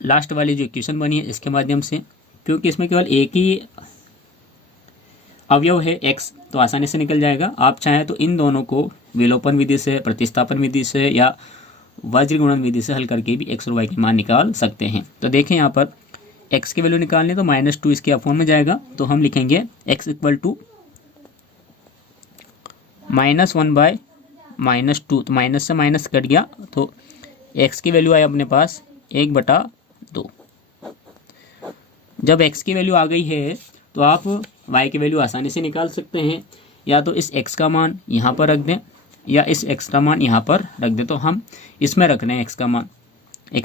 लास्ट वाली जो इक्वेशन बनी है इसके माध्यम से, क्योंकि इसमें केवल एक ही अवयव है x, तो आसानी से निकल जाएगा। आप चाहें तो इन दोनों को विलोपन विधि से, प्रतिस्थापन विधि से या वज्र गुणन विधि से हल करके भी x और y के मान निकाल सकते हैं। तो देखें यहाँ पर x की वैल्यू निकालने, तो -2 इसके अपॉन में जाएगा, तो हम लिखेंगे x इक्वल टू -1 बाय -2, तो माइनस से माइनस कट गया, तो x की वैल्यू आई अपने पास 1/2। जब x की वैल्यू आ गई है तो आप y की वैल्यू आसानी से निकाल सकते हैं। या तो इस x का मान यहाँ पर रख दें या इस x का मान यहाँ पर रख दें। तो हम इसमें रख रहे हैं x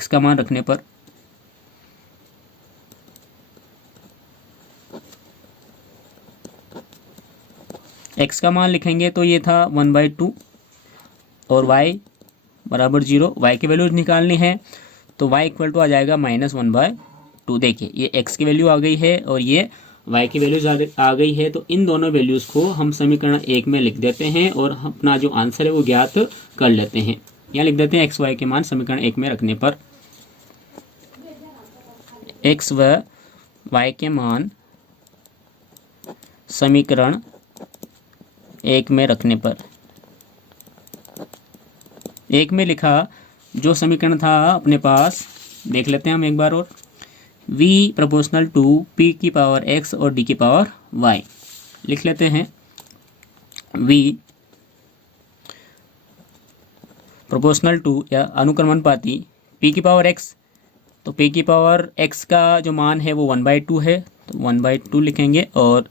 का मान रखने पर x का मान लिखेंगे तो ये था 1/2 और y बराबर 0। y की वैल्यू निकालनी है तो y इक्वल टू आ जाएगा -1/2। देखिए ये x की वैल्यू आ गई है और ये y की वैल्यू आ गई है। तो इन दोनों वैल्यूज़ को हम समीकरण 1 में लिख देते हैं और अपना जो आंसर है वो ज्ञात कर लेते हैं। यहाँ लिख देते हैं x y के मान समीकरण 1 में रखने पर x व y के मान समीकरण 1 में रखने पर 1 में लिखा जो समीकरण था अपने पास, देख लेते हैं हम एक बार और। v प्रोपोर्शनल टू p की पावर x और d की पावर y लिख लेते हैं। v प्रोपोर्शनल टू या अनुक्रमानुपाती p की पावर x, तो p की पावर x का जो मान है वो 1/2 है तो 1/2 लिखेंगे और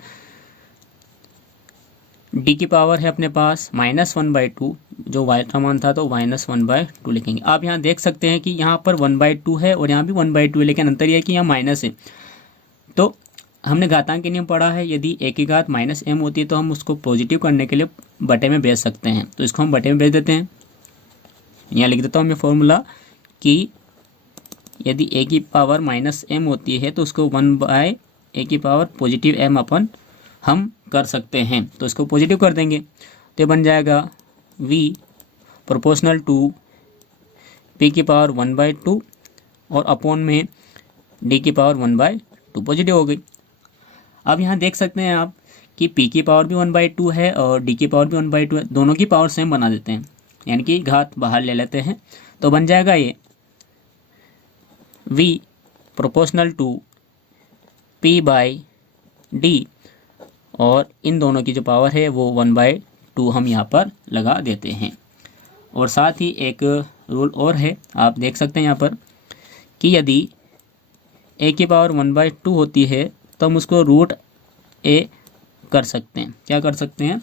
d की पावर है अपने पास -1/2, जो y का मान था तो -1/2 लिखेंगे। आप यहाँ देख सकते हैं कि यहाँ पर 1/2 है और यहाँ भी 1/2 है, लेकिन अंतर यह है कि यहाँ माइनस है। तो हमने घातांक के नियम पढ़ा है, यदि a की घात -m होती है तो हम उसको पॉजिटिव करने के लिए बटे में भेज सकते हैं। तो इसको हम बटे में भेज देते हैं। यहाँ लिख देता हूँ मैं फॉर्मूला कि यदि a की पावर -m होती है तो उसको 1/a की पावर पॉजिटिव m अपन हम कर सकते हैं। तो इसको पॉजिटिव कर देंगे तो बन जाएगा v प्रोपोर्शनल टू p की पावर 1/2 और अपॉन में d की पावर 1/2 पॉजिटिव हो गई। अब यहाँ देख सकते हैं आप कि p की पावर भी 1/2 है और d की पावर भी 1/2 है, दोनों की पावर सेम बना देते हैं, यानी कि घात बाहर ले लेते हैं। तो बन जाएगा ये v प्रोपोर्शनल टू p/d और इन दोनों की जो पावर है वो 1/2 हम यहाँ पर लगा देते हैं। और साथ ही एक रूल और है, आप देख सकते हैं यहाँ पर कि यदि a की पावर 1/2 होती है तो हम उसको √a कर सकते हैं। क्या कर सकते हैं?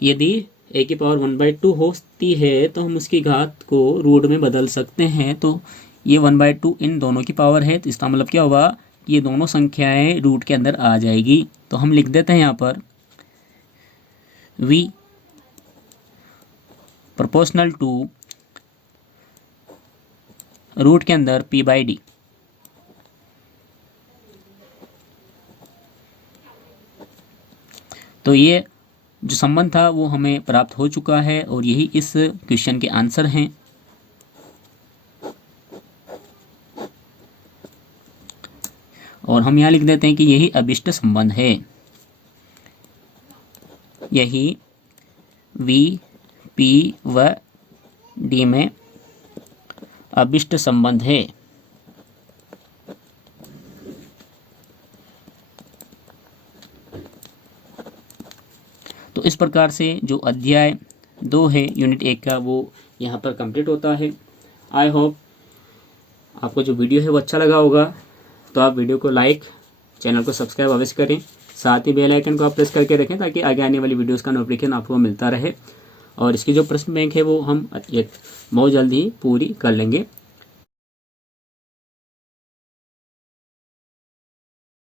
यदि a की पावर 1/2 होती है तो हम उसकी घात को रूट में बदल सकते हैं। तो ये 1/2 इन दोनों की पावर है, तो इसका मतलब क्या होगा, ये दोनों संख्याएं रूट के अंदर आ जाएगी। तो हम लिख देते हैं यहाँ पर v प्रोपोर्शनल टू रूट के अंदर p/d। तो ये जो संबंध था वो हमें प्राप्त हो चुका है और यही इस क्वेश्चन के आंसर हैं। और हम यहाँ लिख देते हैं कि यही अभिष्ट संबंध है, यही v p व d में अभिष्ट संबंध है। तो इस प्रकार से जो अध्याय 2 है यूनिट 1 का वो यहाँ पर कंप्लीट होता है। आई होप आपको जो वीडियो है वो अच्छा लगा होगा। तो आप वीडियो को लाइक, चैनल को सब्सक्राइब अवश्य करें, साथ ही बेल आइकन को आप प्रेस करके रखें ताकि आगे आने वाली वीडियोस का नोटिफिकेशन आपको मिलता रहे। और इसकी जो प्रश्न बैंक है वो हम बहुत जल्दी ही पूरी कर लेंगे।